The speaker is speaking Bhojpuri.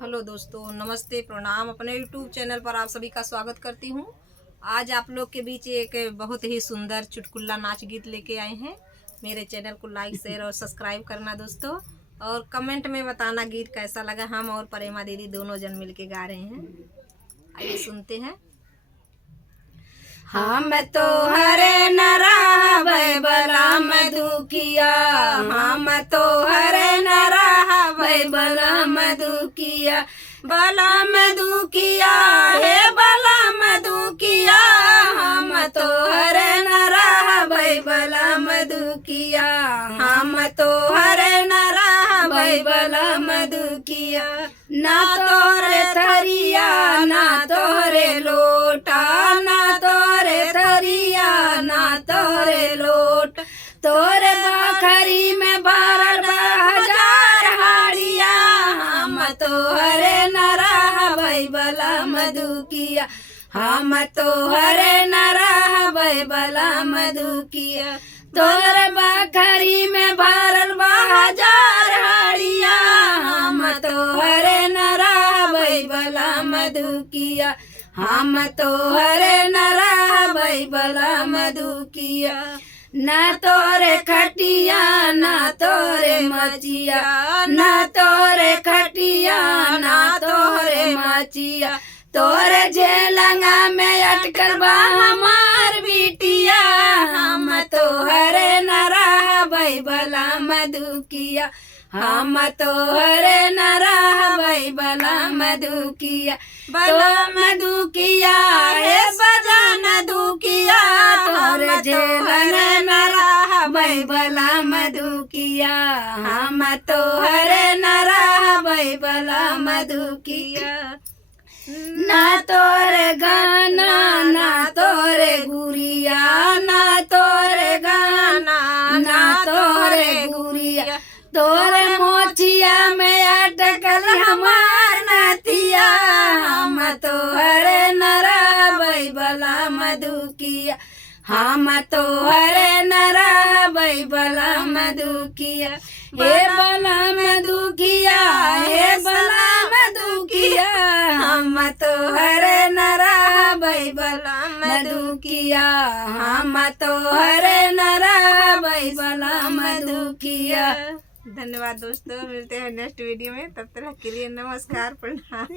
हेलो दोस्तों, नमस्ते, प्रणाम। अपने यूट्यूब चैनल पर आप सभी का स्वागत करती हूँ। आज आप लोग के बीच एक बहुत ही सुंदर चुटकुला नाच गीत लेके आए हैं। मेरे चैनल को लाइक शेयर और सब्सक्राइब करना दोस्तों, और कमेंट में बताना गीत कैसा लगा। हम और प्रेमा दीदी दोनों जन मिलके गा रहे हैं। आइए सुनते हैं। हम तो हरे न रहबै बलम दुखिया, हम तो हरे न रहबै बलम दुखिया, बलम दुखिया हे बलम दुखिया, हम तो हरे न रहबै बलम दुखिया, हम तो हरे न रहबै बलम दुखिया। ना तोरे थरिया ना तोरे लोटा, ना तोरे थरिया ना तोरे लोट, तोरे बखरी में भरल हजार हाड़िया, हम तो हरे न रहबै बलम दुखिया, हम तो हरे न रहबै बलम दुखिया। तोरे बखरी में भरल हजार हाड़िया, हम तो हरे न रहबै बलम दुखिया, हम तो हरे न रहबै बलम दुखिया। न तोरे खटिया न तोरे मचिया, न तोरे खटिया न तोरे मचिया, तोरे झेलंगा में अटकल बा हमार बिटिया, हम तो हरे न रहबै बलम दुखिया, हम तो हरे न रहबै बलम दुखिया। बलम दुखिया हे बजान दुखिया, तोरे झेलंगा न रहबै बलम दुखिया, हम तो हरे न रहबै बलम दुखिया। ना तोरे गाना ना तोरे गुड़िया, ना तोरे गाना ना तोरे गुड़िया, तोरे मोचिया में अटकल हमार नथिया, हम तो हरे न रहबै बलम दुखिया, हम तो हरे न रहबै बलम दुखिया। हे बलम दुखिया हे बलम दुखिया, हम तो हरे न रहबै बलम दुखिया, हम तो हरे न रहबै बलम दुखिया। धन्यवाद दोस्तों, मिलते हैं नेक्स्ट वीडियो में। तब तक के लिए नमस्कार, प्रणाम।